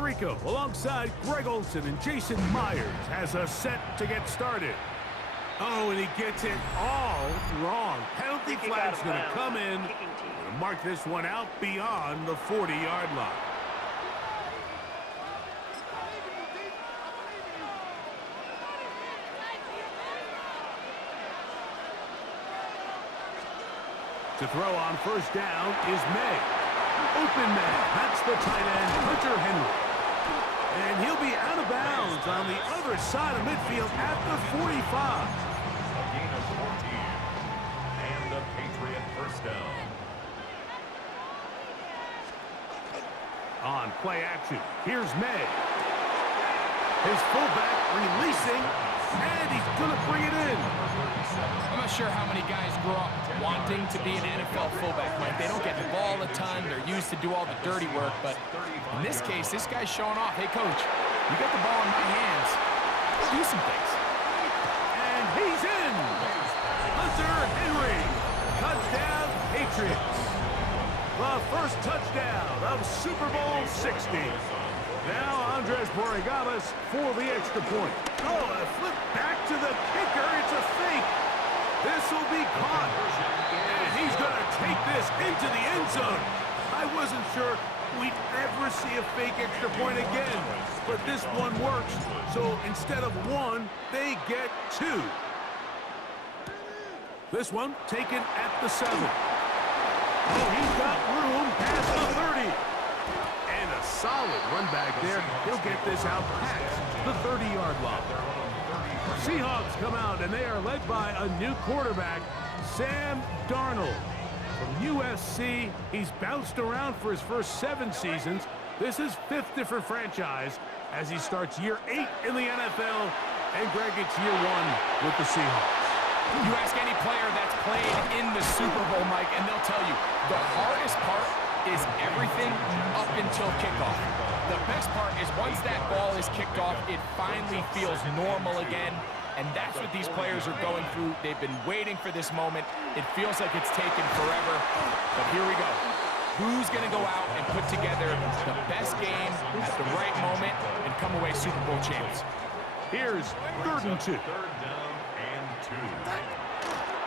Puerto Rico, alongside Greg Olson and Jason Myers, has us set to get started. Oh, and he gets it all wrong. Penalty flag's going to come in. Going to mark this one out beyond the 40-yard line. To throw on first down is May. Open man. That's the tight end, Hunter Henry. And he'll be out of bounds on the other side of midfield at the 45. A gain of 14. And the Patriot first down. On play action, here's May. His fullback releasing, and he's going to bring it in. I'm not sure how many guys grow up wanting to be an NFL fullback, Mike. They don't get the ball a ton. They're used to do all the dirty work. But in this case, this guy's showing off. Hey, coach, you got the ball in my hands. Let's do some things. And he's in. Hunter Henry. Touchdown, Patriots. The first touchdown of Super Bowl 60. Now Andres Borregales for the extra point. Oh, a flip back to the kicker. It's a fake. This will be caught. And he's going to take this into the end zone. I wasn't sure we'd ever see a fake extra point again. But this one works. So instead of one, they get two. This one taken at the 7. Oh, he's got room past the 30. And a solid run back there. He'll get this out past the 30-yard line. Seahawks come out, and they are led by a new quarterback, Sam Darnold. From USC, he's bounced around for his first 7 seasons. This is 5th different franchise as he starts year 8 in the NFL. And Greg, it's year 1 with the Seahawks. You ask any player that's played in the Super Bowl, Mike, and they'll tell you the hardest part is everything up until kickoff. The best part is once that ball is kicked off, it finally feels normal again, and that's what these players are going through. They've been waiting for this moment. It feels like it's taken forever, but here we go. Who's going to go out and put together the best game at the right moment and come away Super Bowl champs? Here's 3rd and 2.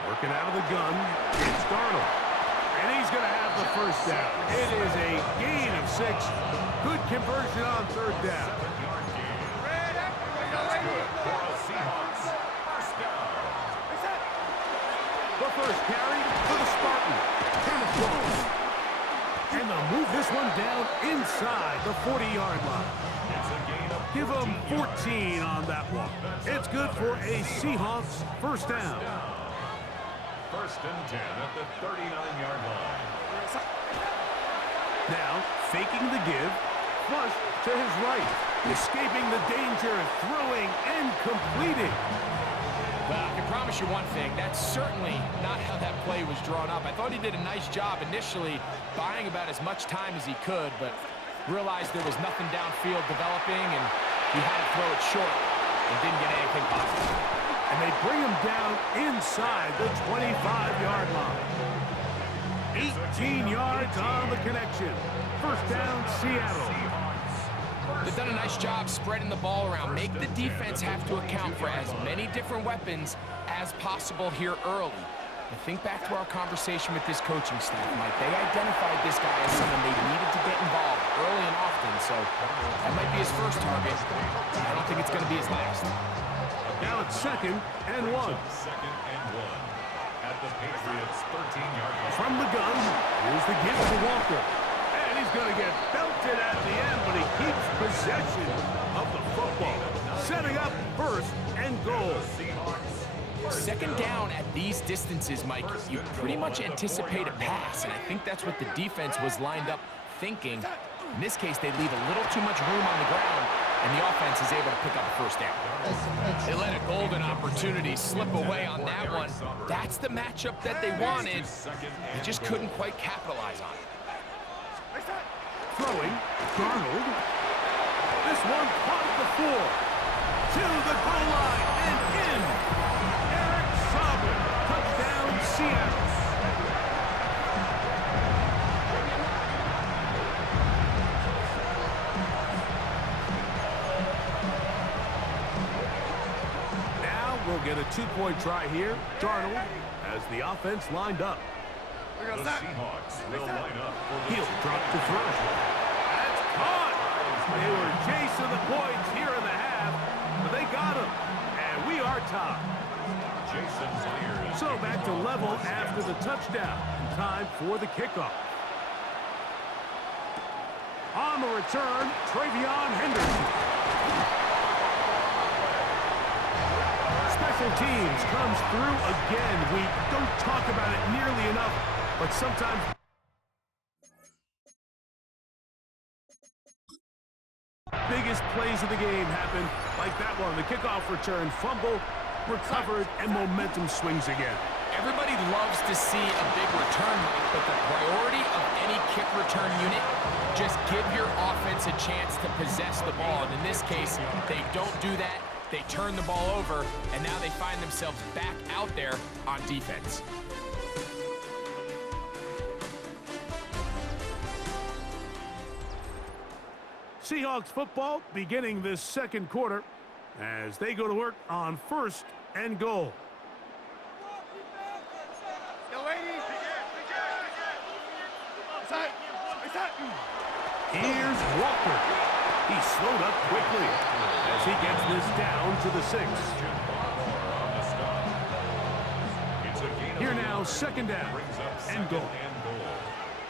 Working out of the gun, it's Darnold. And he's going to have the first down. It is a gain of 6. Good conversion on 3rd down. The first carry for the Spartan. And they'll move this one down inside the 40-yard line. Give them 14 on that one. It's good for a Seahawks first down. 1st and 10 at the 39-yard line. Now, faking the give, flush to his right, escaping the danger, throwing and completing. Well, I can promise you one thing, that's certainly not how that play was drawn up. I thought he did a nice job initially buying about as much time as he could, but realized there was nothing downfield developing, and he had to throw it short and didn't get anything positive. And they bring him down inside the 25-yard line. 18 yards on the connection. First down, Seattle. They've done a nice job spreading the ball around. Make the defense have to account for as many different weapons as possible here early. And think back to our conversation with this coaching staff, Mike. They identified this guy as someone they needed to get involved early and often, so that might be his first target. I don't think it's going to be his last. Now it's 2nd and 1. 2nd and 1 at the Patriots' 13-yard line. From the gun, here's the give to Walker. And he's going to get belted at the end, but he keeps possession of the football. Setting up 1st and goal. 2nd down at these distances, Mike, you pretty much anticipate a pass, and I think that's what the defense was lined up thinking. In this case, they leave a little too much room on the ground, and the offense is able to pick up a first down. They let a golden opportunity slip away on that one. That's the matchup that they wanted. They just couldn't quite capitalize on it. Throwing, Darnold. This one caught at the 4. To the goal line and in. Eric Sauber, touchdown Seattle. get a two-point try here. Darnold has the offense lined up. The Seahawks will line up for the He'll drop to throw. That's caught. They were chasing the points here in the half, but they got him. And we are tied. Jason Myers. So back to level after the touchdown. Time for the kickoff. On the return, Travion Henderson. Special teams comes through again. We don't talk about it nearly enough, but sometimes biggest plays of the game happen like that one. The kickoff return, fumble, recovered, and momentum swings again. Everybody loves to see a big return, Mike, but the priority of any kick return unit, just give your offense a chance to possess the ball. And in this case, they don't do that. They turn the ball over, and now they find themselves back out there on defense. Seahawks football beginning this second quarter as they go to work on 1st and goal. Here's Walker. He slowed up quickly as he gets this down to the 6. Here now, 2nd down and goal.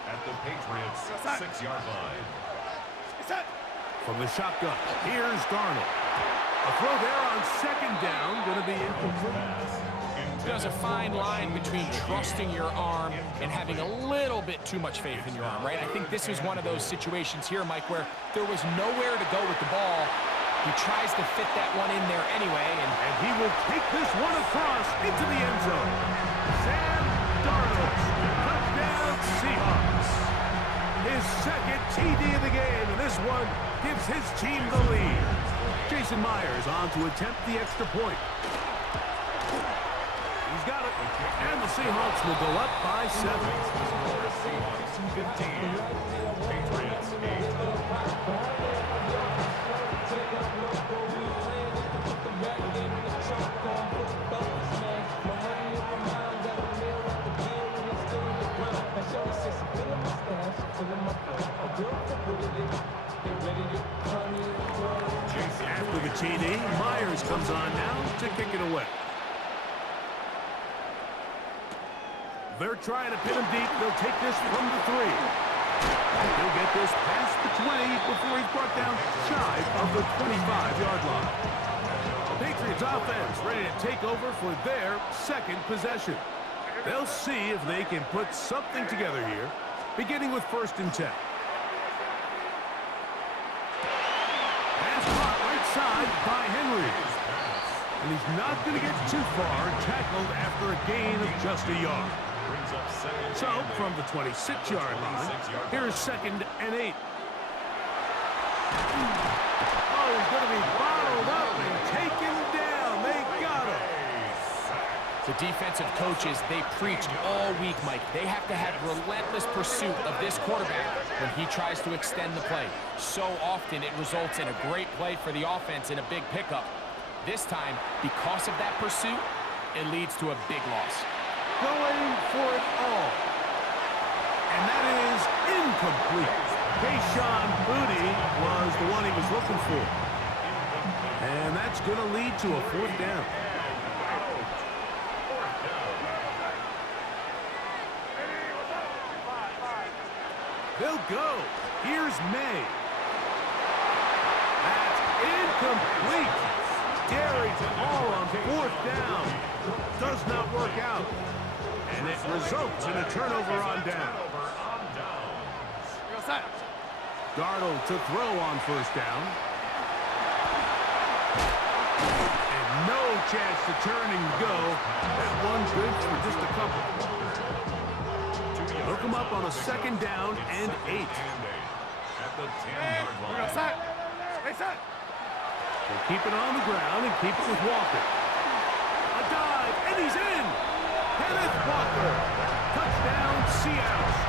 At the Patriots' 6-yard line. From the shotgun, here's Darnold. A throw there on 2nd down, going to be incomplete. There's a fine line between trusting your arm and having a little bit too much faith in your arm, right? I think this is one of those situations here, Mike, where there was nowhere to go with the ball. He tries to fit that one in there anyway, and he will take this one across into the end zone. Sam Darnold, touchdown Seahawks. His 2nd TD of the game, and this one gives his team the lead. Jason Myers on to attempt the extra point. He's got it, and the Seahawks will go up by 7. Seahawks 15, Patriots 8. After the TD, Myers comes on now to kick it away. They're trying to pin him deep. They'll take this from the 3. He'll get this past the 20 before he's brought down shy of the 25-yard line. The Patriots offense ready to take over for their 2nd possession. They'll see if they can put something together here, beginning with 1st and 10. Pass caught right side by Henry. And he's not going to get too far, tackled after a gain of just a yard. So, from the 26-yard line, here's 2nd and 8. Oh, he's going to be bottled up and taken down. They got him. the defensive coaches, they preached all week, Mike. They have to have relentless pursuit of this quarterback when he tries to extend the play. So often it results in a great play for the offense and a big pickup. This time, because of that pursuit, it leads to a big loss. Going for it all. And that is incomplete. Kayshon Boutte was the one he was looking for. And that's going to lead to a 4th down. They'll go. Here's May. That's incomplete. Carries the ball on 4th down. Does not work out. And it results in a turnover on down. Darnold to throw on 1st down. And no chance to turn and go. That one's good for just a couple. Hook him up on a 2nd down and 8. At the 10-yard line. They keep it on the ground and keep it with Walker. A dive, and he's in! Kenneth Walker. Touchdown, Seahawks.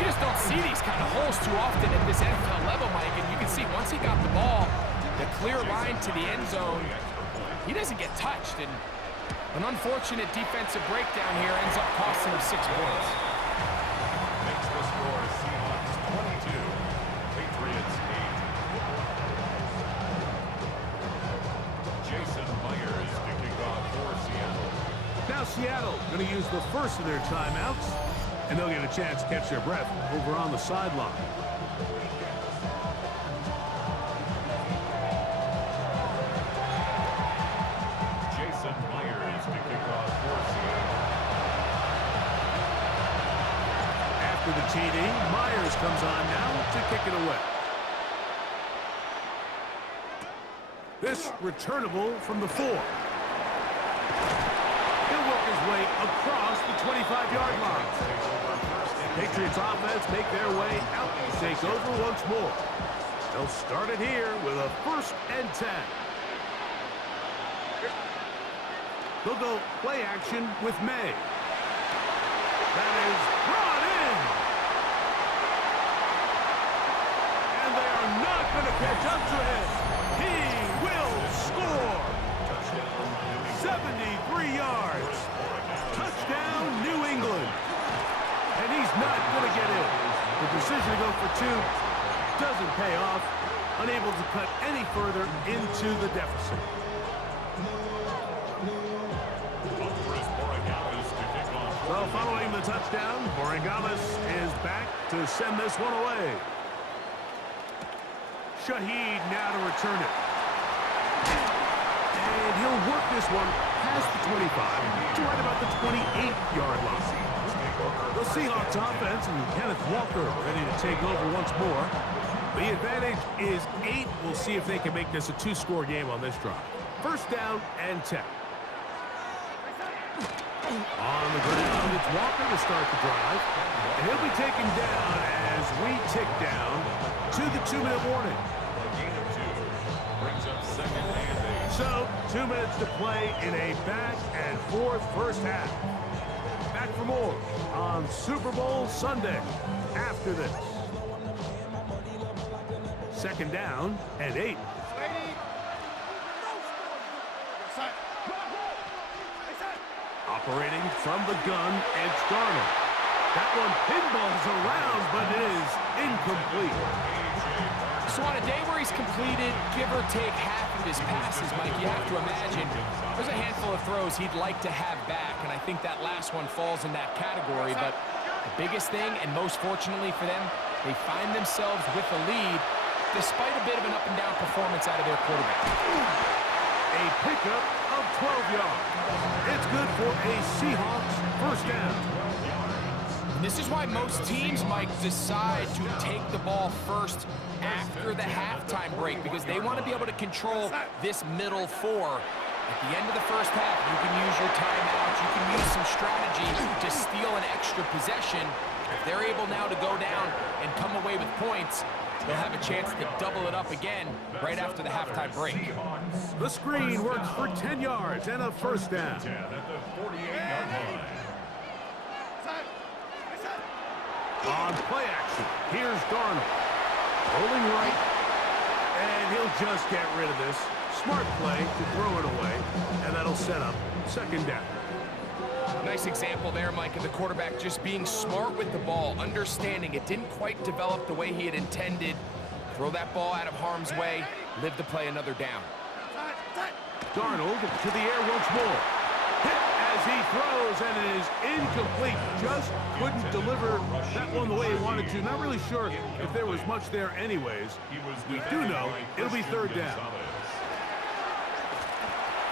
You just don't see these kind of holes too often at this NFL level, Mike, and you can see once he got the ball, the clear line to the end zone, he doesn't get touched, and an unfortunate defensive breakdown here ends up costing him 6 points. Makes the score Seahawks 22, Patriots 8. Jason Myers to kick off for Seattle. Now Seattle going to use the first of their timeouts, and they'll get a chance to catch their breath over on the sideline. Jason Myers to kick off for Seattle. After the TD, Myers comes on now to kick it away. This returnable from the 4. He'll work his way across the 25-yard line. Patriots offense make their way out to take over once more. They'll start it here with a 1st and 10. They'll go play action with May. That is brought in. And they are not going to catch up to him. He will score. 73 yards. Touchdown, New England. And he's not going to get in. The decision to go for 2 doesn't pay off. Unable to cut any further into the deficit. Well, following the touchdown, Boringalis is back to send this one away. Shaheed now to return it. And he'll work this one past the 25 to right about the 28-yard line. The Seahawks offense and Kenneth Walker ready to take over once more. The advantage is 8. We'll see if they can make this a 2-score game on this drive. 1st down and 10. On the ground, it's Walker to start the drive. And he'll be taken down as we tick down to the 2-minute warning. Gain of 2 brings up 2nd and 8. So, 2 minutes to play in a back-and-forth first half. Back for more on Super Bowl Sunday after this. 2nd down and 8. Operating from the gun, it's Darnold. That one pinballs around, but it is incomplete. So on a day where he's completed, give or take half of his passes, Mike, you have to imagine there's a handful of throws he'd like to have back, and I think that last one falls in that category. But the biggest thing, and most fortunately for them, they find themselves with a lead despite a bit of an up-and-down performance out of their quarterback. A pickup of 12 yards. It's good for a Seahawks 1st down. And this is why most teams, Mike, decide to take the ball first after the halftime break, because they want to be able to control this middle 4. At the end of the first half, you can use your timeouts, you can use some strategy to steal an extra possession. If they're able now to go down and come away with points, they'll have a chance to double it up again right after the halftime break. The screen works for 10 yards and a 1st down. 10 at the 48-yard line. On play action, here's Darnold. Rolling right, and he'll just get rid of this. Smart play to throw it away, and that'll set up 2nd down. Nice example there, Mike, of the quarterback just being smart with the ball, understanding it didn't quite develop the way he had intended. Throw that ball out of harm's way, live to play another down. Darnold to the air once more. Hit as he throws, and it is incomplete. Just couldn't deliver that one the way he wanted to. Not really sure if there was much there anyways. We do know it'll be 3rd down.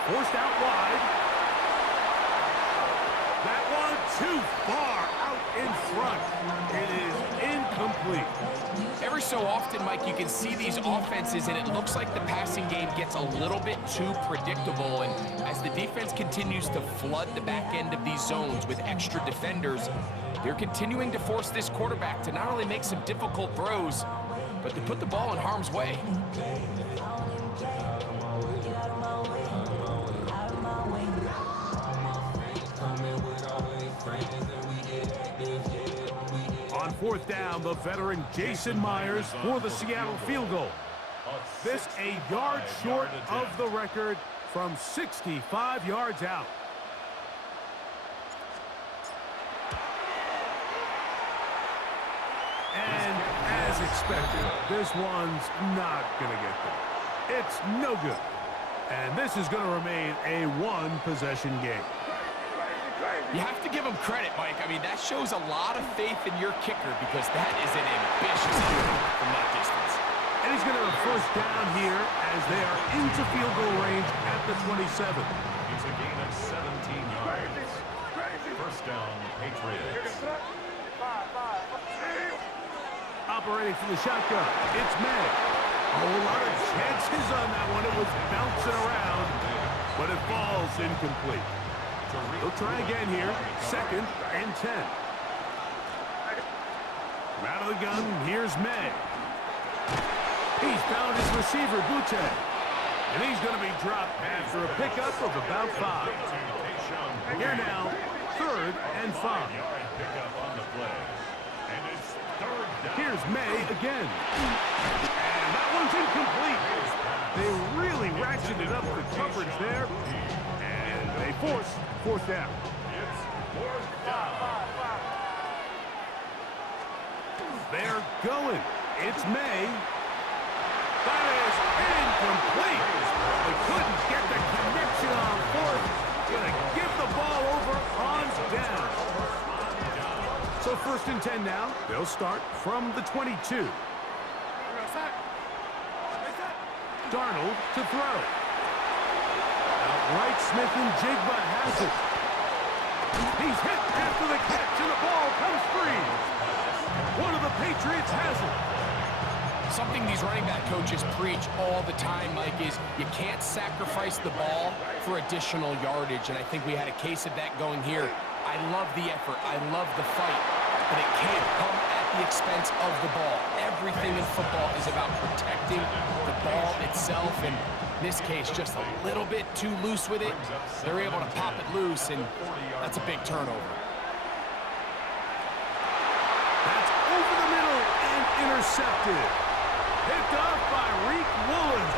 Forced out wide. That one too far out in front. It is incomplete. Every so often, Mike, you can see these offenses, and it looks like the passing game gets a little bit too predictable. And as the defense continues to flood the back end of these zones with extra defenders, they're continuing to force this quarterback to not only make some difficult throws, but to put the ball in harm's way. On 4th down, the veteran Jason Myers for the Seattle field goal. This a yard short of the record from 65 yards out. And as expected, this one's not going to get there. It's no good. And this is going to remain a one-possession game. You have to give him credit, Mike. I mean, that shows a lot of faith in your kicker because that is an ambitious effort from that distance. And he's going to have first down here as they are into field goal range at the 27. It's a gain of 17 yards. First down, Patriots. Operating from the shotgun, it's May. A whole lot of chances on that one. It was bouncing around, but it falls incomplete. He'll try again here. Second and 10. From out of the gun, here's May. He's found his receiver, Butte. And he's going to be dropped after a pickup of about 5. Here now, third and 5. Here's May again. And that one's incomplete. They really ratcheted up the coverage there. And they force fourth down. It's fourth down. They're going. It's May. That is incomplete. They couldn't get the connection on fourth. Gonna give the ball over on down. So first and 10 now. They'll start from the 22. Darnold to throw. Outright, Smith and Jigba has it. He's hit after the catch, and the ball comes free. One of the Patriots has it. Something these running back coaches preach all the time, Mike, is you can't sacrifice the ball for additional yardage, and I think we had a case of that going here. I love the effort. I love the fight, but it can't come at the expense of the ball. Everything in football is about protecting the ball itself, and in this case, just a little bit too loose with it. They're able to pop it loose, and that's a big turnover. That's over the middle and intercepted. Picked off by Reek Woolen.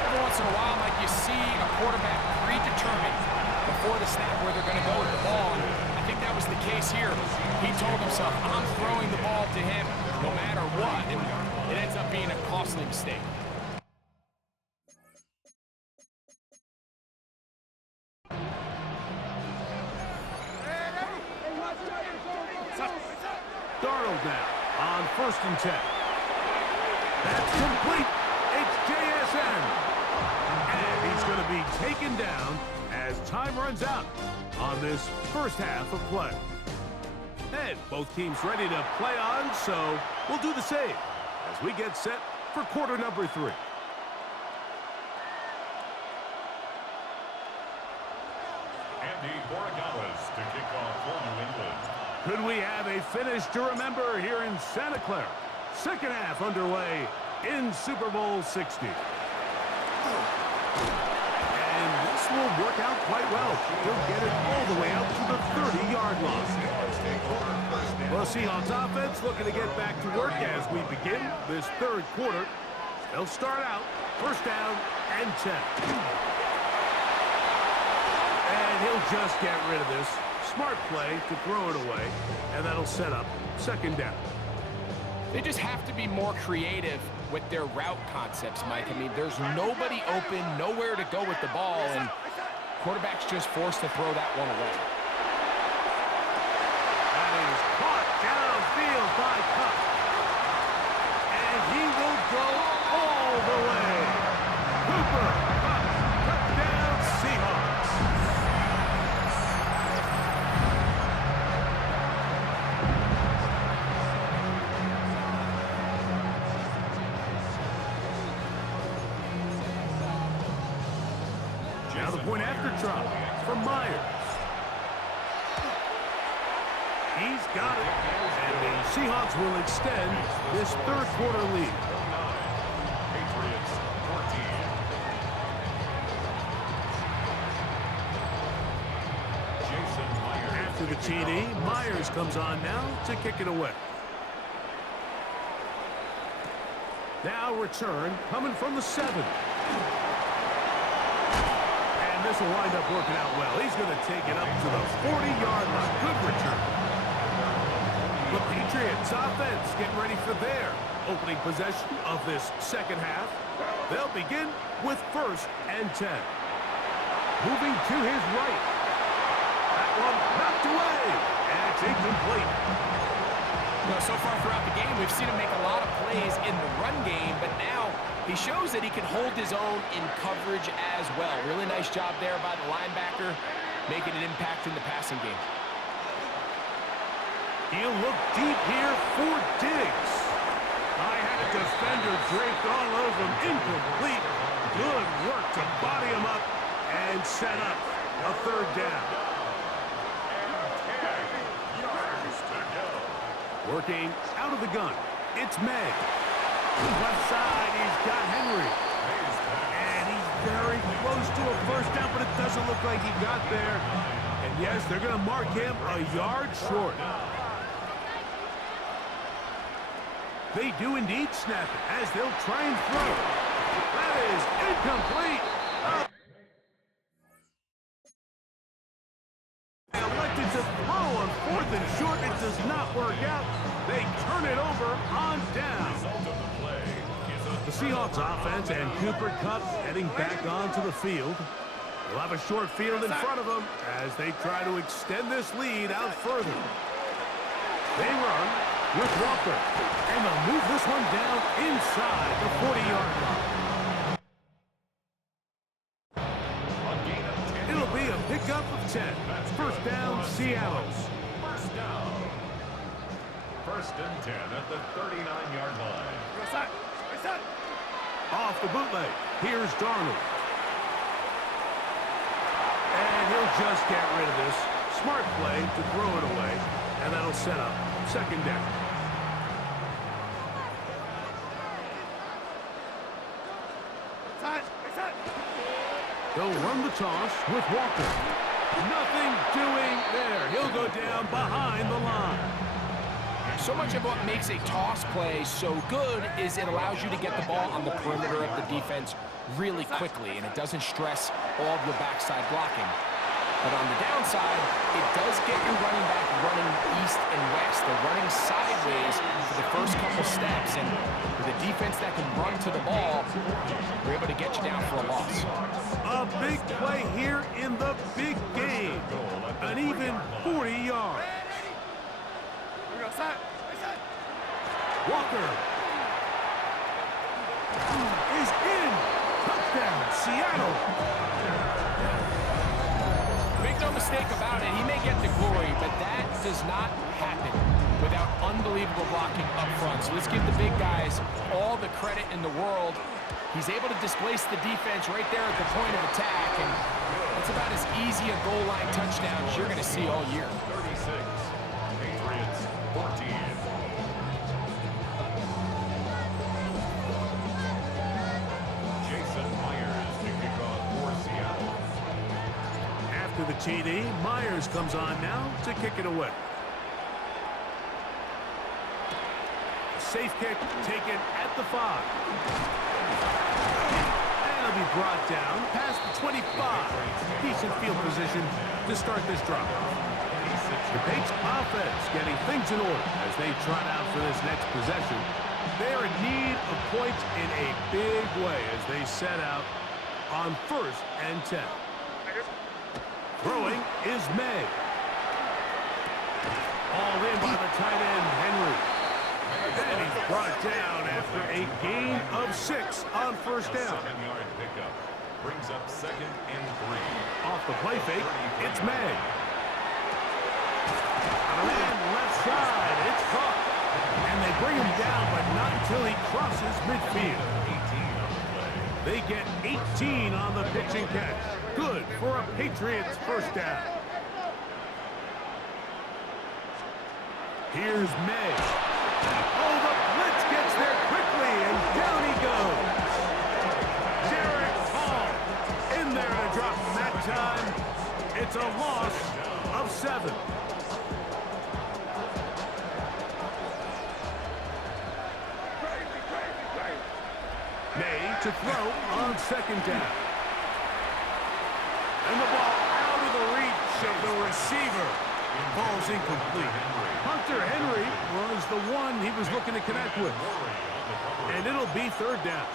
Every once in a while, Mike, you see a quarterback predetermined before the snap where they're going to go with the ball. And I think that was the case here. He told himself, I'm throwing the ball to him no matter what, and it ends up being a costly mistake. Darnold now on first and 10. That's complete. It's JSN. And he's going to be taken down as time runs out on this first half of play. And both teams ready to play on, so we'll do the same as we get set for quarter number 3. Andy Borregales to kick off for New England. Could we have a finish to remember here in Santa Clara? Second half underway in Super Bowl 60. And this will work out quite well. He'll get it all the way up to the 30-yard line. Well, Seahawks offense looking to get back to work as we begin this third quarter. They'll start out first down and 10. And he'll just get rid of this. Smart play to throw it away, and that'll set up second down. They just have to be more creative with their route concepts, Mike. I mean, there's nobody open, nowhere to go with the ball, and quarterback's just forced to throw that one away. That is caught downfield by Cup. And he will go all the way. Cooper Kupp, touchdown Seahawks. Now the point after drop from Myers. He's got it. And the Seahawks will extend this third quarter lead. Patriots 14. Jason Myers. After the TD, Myers comes on now to kick it away. Now return coming from the 7. this will wind up working out well. He's going to take it up to the 40-yard line. Good return. The Patriots offense getting ready for their opening possession of this second half. They'll begin with 1st and 10. Moving to his right. That one knocked away. And it's incomplete. So far throughout the game, we've seen him make a lot of plays in the run game, but now he shows that he can hold his own in coverage as well. Really nice job there by the linebacker, making an impact in the passing game. He'll look deep here for Diggs. I had a defender draped all over him. Incomplete. Good work to body him up and set up a 3rd down. Working out of the gun. It's May. Left side, he's got Henry. And he's very close to a 1st down, but it doesn't look like he got there. And yes, they're going to mark him a yard short. They do indeed snap it as they'll try and throw. That is incomplete. They elected to throw on 4th and short. It does not work out. They turn it over on down. The Seahawks offense and Cooper Kupp heading back onto the field. They'll have a short field in front of them as they try to extend this lead out further. They run with Walker, and they'll move this one down inside the 40-yard line. It'll be a pickup of 10. 1st down, Seattle. 1st and 10 at the 39-yard line. Off the bootleg. Here's Darnold. And he'll just get rid of this. Smart play to throw it away, and that'll set up 2nd down. They'll run the toss with Walker. Nothing doing there. He'll go down behind the line. So much of what makes a toss play so good is it allows you to get the ball on the perimeter of the defense really quickly, and it doesn't stress all of your backside blocking. But on the downside, it does get your running back running east and west. They're running sideways for the first couple steps, and with a defense that can run to the ball, we're able to get you down for a loss. A big play here in the big game. An even 40 yards. Walker is in. Touchdown, Seattle. Make no mistake about it, he may get the glory, but that does not happen without unbelievable blocking up front. So let's give the big guys all the credit in the world. He's able to displace the defense right there at the point of attack, and it's about as easy a goal line touchdown as you're going to see all year. 36, Patriots 14. To the TD. Myers comes on now to kick it away. Safe kick taken at the 5. And it'll be brought down past the 25. Decent field position to start this drive. The Patriots offense getting things in order as they trot out for this next possession. They're in need of points in a big way as they set out on 1st and 10. Throwing is May. All in by the tight end, Henry. And he's brought down after a gain of 6 on 1st down. 7-yard pickup brings up 2nd and 3. Off the play fake, it's May. And left side, it's caught. And they bring him down, but not until he crosses midfield. 18 on the play. They get 18 on the pitch and catch. Good for a Patriots 1st down. Here's May. Oh, the blitz gets there quickly, and down he goes. Derek Hall in there to drop him that time. It's a loss of 7. May to throw on 2nd down. And the ball out of the reach of the receiver. Ball's incomplete. Hunter Henry was the one he was looking to connect with. And it'll be third down.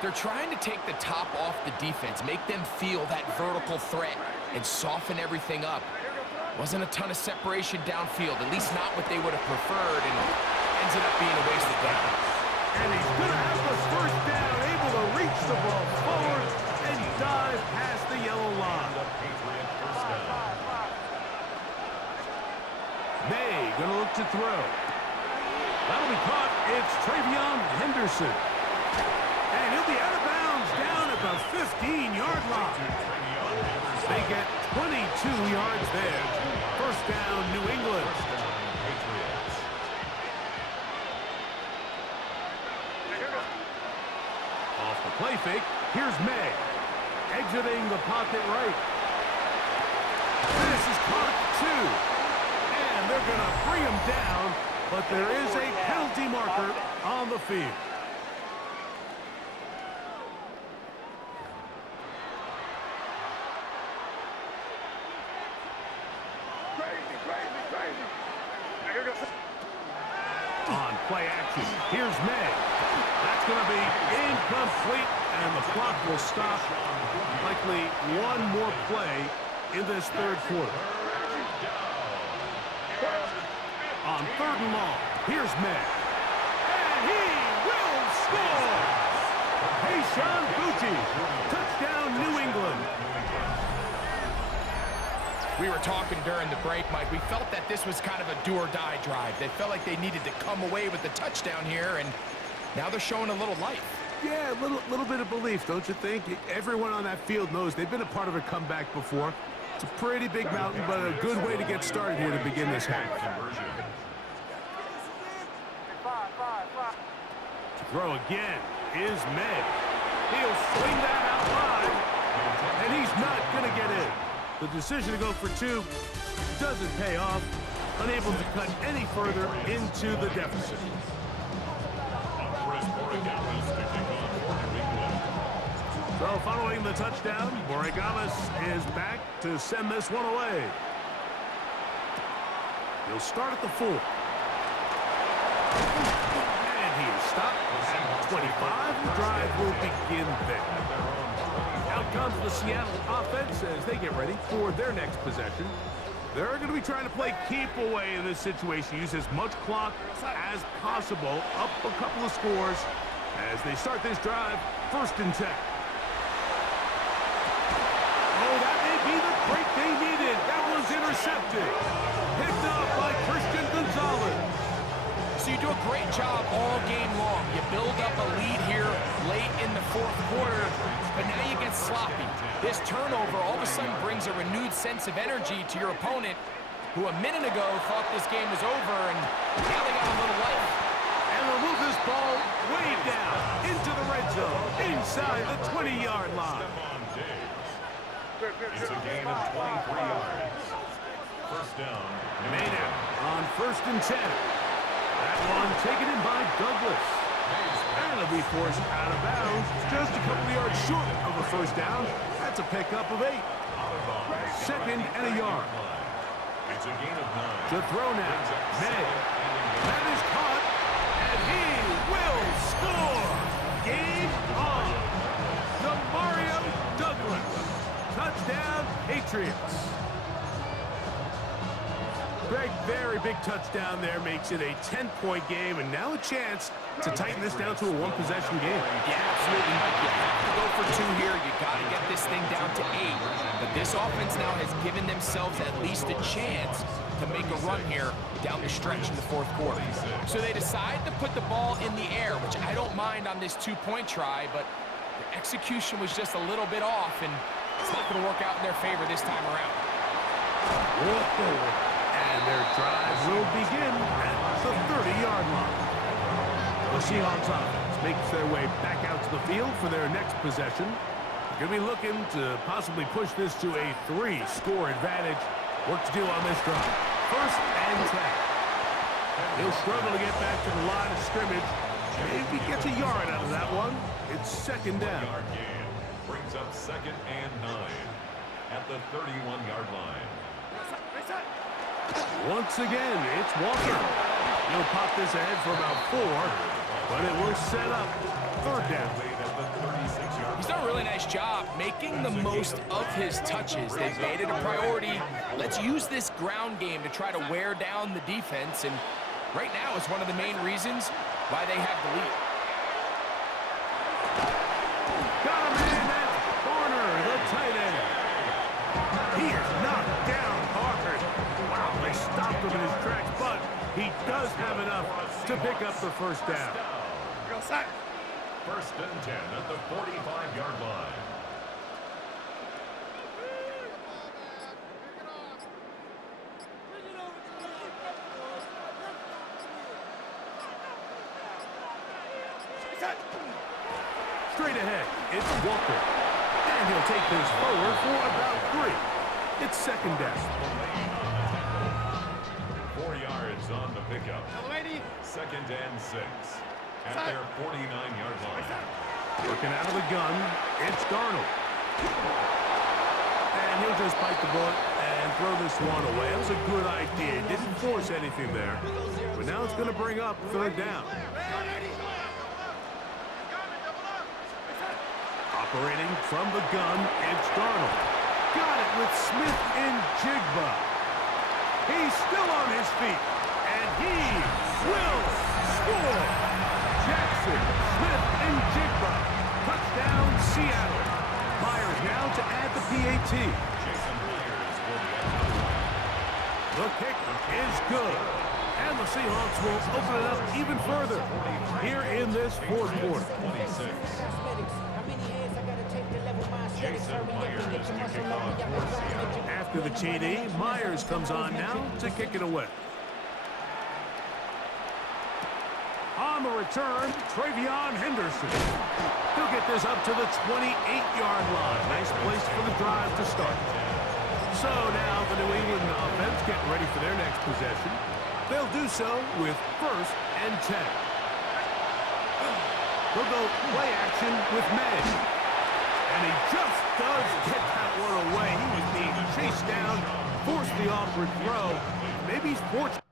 They're trying to take the top off the defense, make them feel that vertical threat, and soften everything up. Wasn't a ton of separation downfield, at least not what they would have preferred, and ended up being a waste of time. And he's going to have the first down, able to reach the ball forward and dive past the yellow line. May going to look to throw. That'll be caught. It's Travion Henderson. And he'll be out of bounds down at the 15-yard line. They get 22 yards there. First down, New England. Off the play fake, here's May. Exiting the pocket right. This is caught at 2. And they're going to bring him down, but there is a penalty marker on the field. On play action, here's May. That's going to be incomplete, and the clock will stop. Likely one more play in this third quarter. On third and long, here's May. And he will score! Hayshawn Boutte, touchdown New England. We were talking during the break, Mike. We felt that this was kind of a do-or-die drive. They felt like they needed to come away with the touchdown here, and now they're showing a little life. Yeah, a little bit of belief, don't you think? Everyone on that field knows they've been a part of a comeback before. It's a pretty big mountain, but a good way to get started here to begin this half. To throw again is May. He'll swing that out wide, and he's not going to get in. The decision to go for 2 doesn't pay off. Unable to cut any further into the deficit. So following the touchdown, Borregalis is back to send this one away. He'll start at the 4. And he is stopped at 25. The drive will begin there. Out comes the Seattle offense as they get ready for their next possession. They're going to be trying to play keep away in this situation. Use as much clock as possible. Up a couple of scores as they start this drive. First and 10. Oh, that may be the break they needed. That was intercepted. Picked up by Christian Gonzalez. So you do a great job all game long. You build up a lead here late in the fourth quarter, but now you get sloppy. This turnover all of a sudden brings a renewed sense of energy to your opponent, who a minute ago thought this game was over, and now they got a little life. And they'll move this ball way down into the red zone, inside the 20-yard line. It's a gain of 23 yards. First down. Maynard on first and 10. That one taken in by Douglas. And it'll be forced out of bounds, just a couple of yards short of the first down. That's a pickup of 8. Second and a yard. It's a gain of 9. To throw now. May. That is caught, and he will score. Game on. Mario Douglas. Touchdown, Patriots. Greg, very big touchdown there, makes it a 10-point game, and now a chance to tighten this down to a one-possession game. Yeah, absolutely, Mike. You have to go for 2 here. You got to get this thing down to 8. But this offense now has given themselves at least a chance to make a run here down the stretch in the fourth quarter. So they decide to put the ball in the air, which I don't mind on this 2-point try, but the execution was just a little bit off, and it's not going to work out in their favor this time around. Whoa. And their drive will begin at the 30-yard line. The Seahawks offense makes their way back out to the field for their next possession. They're going to be looking to possibly push this to a 3-score advantage. Work to do on this drive. First and 10. He'll struggle to get back to the line of scrimmage. Maybe gets a yard out of that one. It's second down. brings up 2nd and 9 at the 31-yard line. Once again, it's Walker. He'll pop this ahead for about 4, but it will set up 3rd down. He's done a really nice job making the most of his touches. They've made it a priority. Let's use this ground game to try to wear down the defense, and right now it's one of the main reasons why they have the lead. Got a man, that's Garner, the tight end. He is knocked down hard. Wow, they stopped him in his tracks, but he does have enough to pick up the 1st down. Go sack. 1st and 10 at the 45-yard line. Straight ahead, it's Walker. And he'll take this forward for about 3. It's 2nd down. 4 yards on the pickup. 2nd and 6 at their 49-yard line. Working out of the gun, it's Darnold. And he'll just bite the bullet and throw this one away. That was a good idea. Didn't force anything there. But now it's going to bring up 3rd down. Operating from the gun, it's Darnold. Got it with Smith and Jigba. He's still on his feet, and he will score. Jackson, Smith, and Jigba. Touchdown, Seattle. Myers now to add the PAT. The kick is good. And the Seahawks will open it up even further here in this 4th quarter. After the TD, Myers comes on now to kick it away. On the return, Travion Henderson. He'll get this up to the 28-yard line. Nice place for the drive to start. So now the New England offense getting ready for their next possession. They'll do so with 1st and 10. They'll go play action with May. And he just does get that one away. He was being chased down, forced the awkward throw. Maybe he's fortunate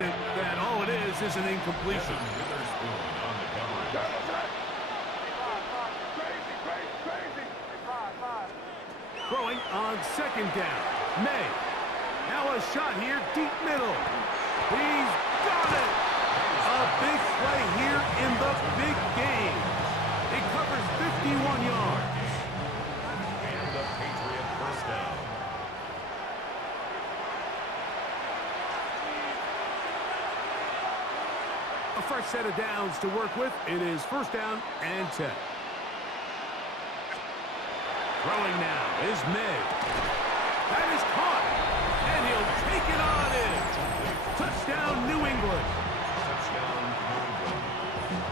that all it is an incompletion. Throwing on 2nd down. May. Now a shot here, deep middle. He's got it. A big play here in the big game. It covers 51 yards. And the Patriot 1st down. A fresh set of downs to work with. It is 1st down and 10. Throwing now is May. That is caught. And he'll take it on in. Touchdown, New England.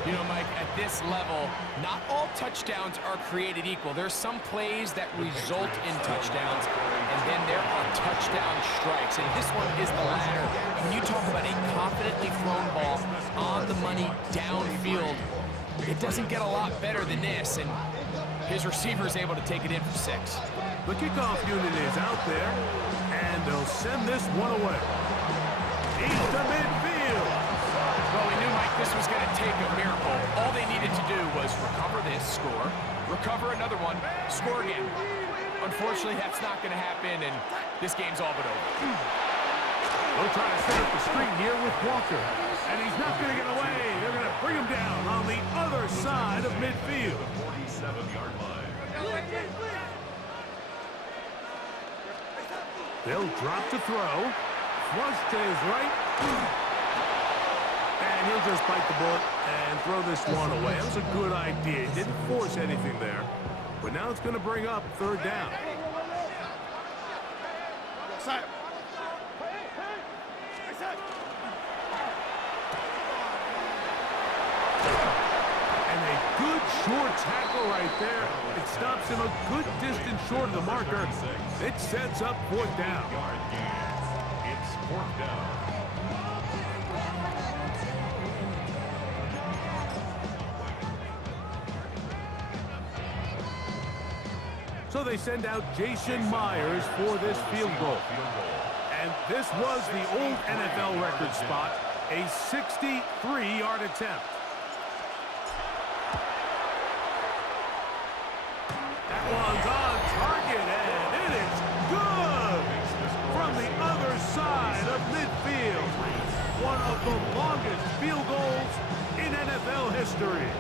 You know, Mike, at this level, not all touchdowns are created equal. There's some plays that result in touchdowns, and then there are touchdown strikes, and this one is the latter. When you talk about a confidently thrown ball on the money downfield, it doesn't get a lot better than this, and his receiver is able to take it in for 6. The kickoff unit is out there, and they'll send this one away. He's to midfield. Well, we knew, Mike, this was going to take a miracle. All they needed to do was recover this, score, recover another one, score again. Unfortunately, that's not going to happen, and this game's all but over. They'll try to set up the screen here with Walker, and he's not going to get away. They're going to bring him down on the other side of midfield. 47-yard line. They'll drop to throw. Flush to his right. And he'll just bite the bullet and throw this one away. That was a good idea. He didn't force anything there. But now it's going to bring up 3rd down. And a good short tackle right there. It stops him a good distance short of the marker. It sets up 4th down. It's 4th down. So they send out Jason Myers for this field goal. And this was the old NFL record spot, a 63-yard attempt. That one's on target, and it is good from the other side of midfield. One of the longest field goals in NFL history.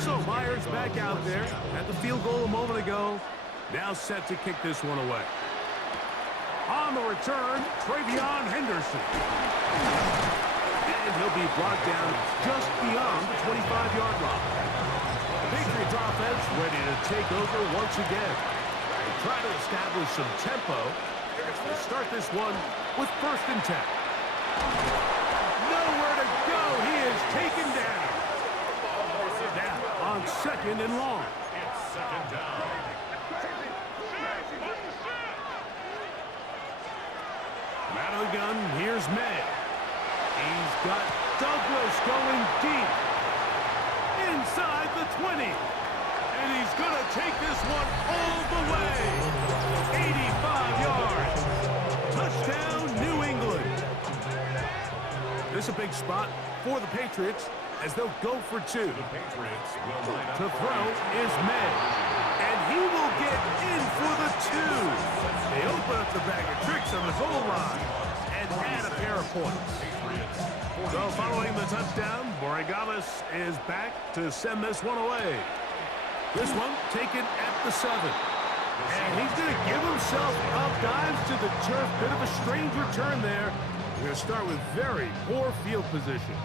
So Myers back out there at the field goal a moment ago. Now set to kick this one away. On the return, Travion Henderson. And he'll be brought down just beyond the 25-yard line. The Patriots offense ready to take over once again. They try to establish some tempo. They start this one with 1st and 10. Nowhere to go. He is taken down. Now on 2nd and long. It's 2nd down. Out of the gun, here's May. He's got Douglas going deep. Inside the 20. And he's going to take this one all the way. 85 yards. Touchdown, New England. This is a big spot for the Patriots as they'll go for 2. The Patriots will line up To throw is May. And he will get in for the 2. They open up the bag of tricks on the goal line and add a pair of points. So following the touchdown, Borregalis is back to send this one away. This one taken at the 7. And he's going to give himself up, dives to the turf. Bit of a strange return there. We're going to start with very poor field position.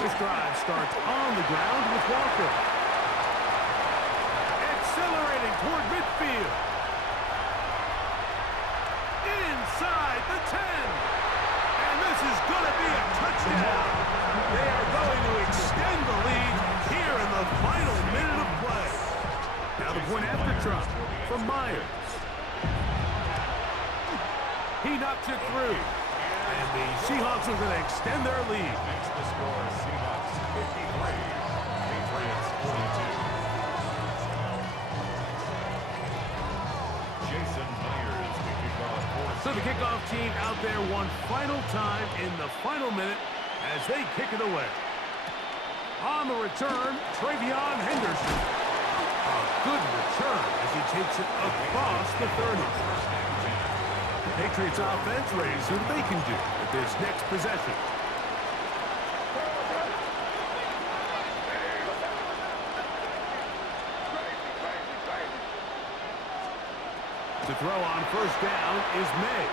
This drive starts on the ground with Walker. Accelerating toward midfield. Inside the 10. And this is going to be a touchdown. They are going to extend the lead here in the final minute of play. Now the point after try from Myers. He knocks it through. And the Seahawks are going to extend their lead. Makes the score Seahawks 53, Patriots 42. Jason Myers to kick off for So the kickoff team out there one final time in the final minute as they kick it away. On the return, Travion Henderson. A good return as he takes it across the 30. The Patriots offense ready to see what they can do with this next possession. To throw on 1st down is May.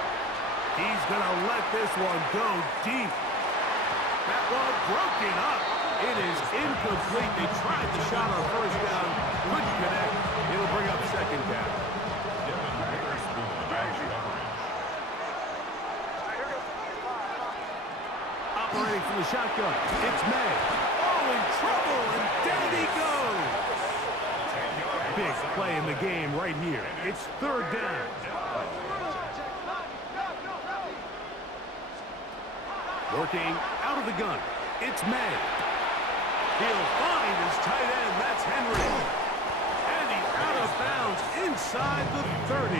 He's going to let this one go deep. That one broken up. It is incomplete. They tried the shot on 1st down. Couldn't connect. It'll bring up 2nd down. Operating from the shotgun, it's May. Oh, in trouble, and down he goes. Big play in the game right here. It's 3rd down. Working out of the gun, it's May. He'll find his tight end, that's Henry. And he's out of bounds inside the 30.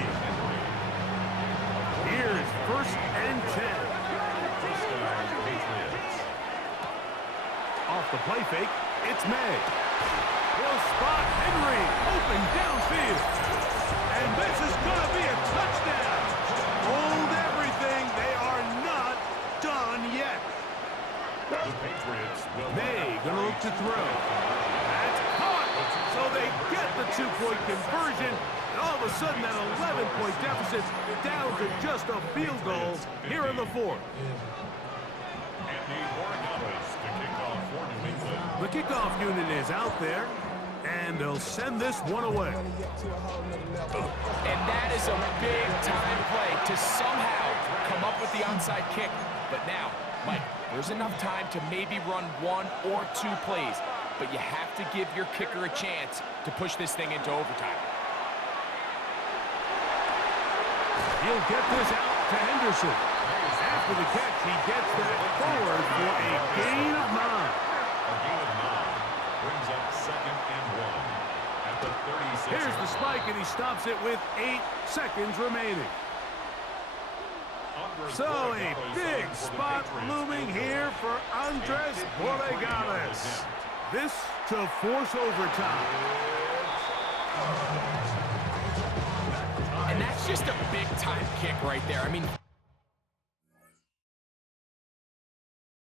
Here's 1st and 10. Off the play fake, it's May. He'll spot Henry, open downfield. And this is going to be a touchdown. Hold everything. They are not done yet. May going to look to throw. That's caught. So they get the 2-point conversion. And all of a sudden, that 11-point deficit down to just a field goal here in the 4th. The kickoff unit is out there, and they'll send this one away. And that is a big-time play to somehow come up with the onside kick. But now, Mike, there's enough time to maybe run 1 or 2 plays, but you have to give your kicker a chance to push this thing into overtime. He'll get this out to Henderson. After the catch, he gets that forward for a gain of 9. A gain of 9 brings up 2nd and 1 at the 36. Here's the spike, and he stops it with 8 seconds remaining. So a big spot looming here for Andres Borregales. This to force overtime. And that's just a big-time kick right there. I mean,